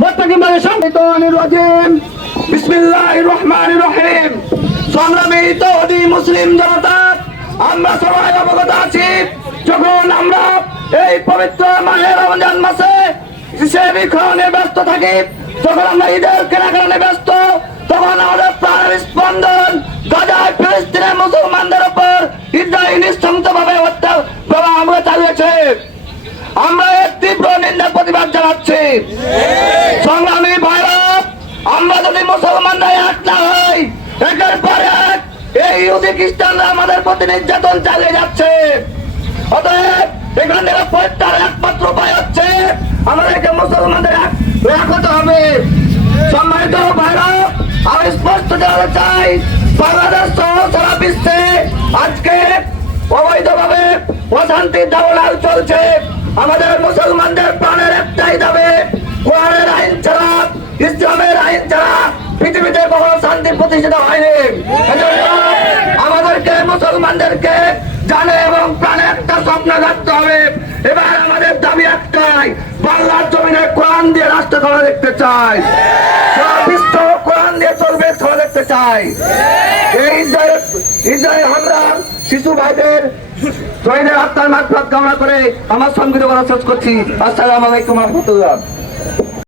মোত্তাকিম ভাই রাজিম। বিসমিল্লাহির রহমানির রহিম। সংগ্রামী তৌহিদি মুসলিম জনতা, আমরা সবাই অবগত আছি, যখন আমরা এই পবিত্র মাহে রমজান মাসে সেবিক্ষণে ব্যস্ত থাকি, তখন আমরা ঈদের কেনাকাটা ব্যস্ত, তখন আমাদের প্রাণের স্পন্দন গাজায় ফিলিস্তিনের মুসলমানদের উপর ইসরায়েল নিঃশংসভাবে আমরা চালিয়েছে। আমরা এর তীব্র নিন্দা প্রতিবাদ জানাচ্ছি। সংগ্রামী ভাইরা, আমরা যদি মুসলমানরা এক না হই, একের পর এক এই ইহুদি খ্রিস্টানরা আমাদের প্রতি নির্যাতন চালিয়ে যাচ্ছে। অতএব এখান থেকে পরিত্রাণের একমাত্র উপায় হচ্ছে আমাদেরকে মুসলমানদের এক হতে হবে। সম্মানিত ভাইরা, আমি স্পষ্ট জানাতে চাই, বাংলাদেশ সহ সারা বিশ্বে আজকে অবৈধভাবে অশান্তির দাবদাহ চলছে। আমাদের মুসলমানদের প্রাণের একটাই দাবি, কোরআনের আইন ছাড়া, ইসলামের আইন ছাড়া পৃথিবীতে কখনো শান্তি প্রতিষ্ঠিত হয়নি। আমাদেরকে মুসলমানদেরকে জানে এবং প্রাণে একটা স্বপ্ন রাখতে হবে। এবার আমাদের দাবি একটাই, বাংলার জমিনে কোরআন দিয়ে রাষ্ট্র গড়ে দেখতে চাই, সারা বিশ্ব কোরআন দিয়ে চলবে গড়ে দেখতে চাই। এই ইসরায়েল হামলা শিশু ভাইদের শহীদের আত্মার মাগফিরাত কামনা করে আমার সংবিধান শেষ করছি। আসসালামু আলাইকুম ওয়া রাহমাতুল্লাহ।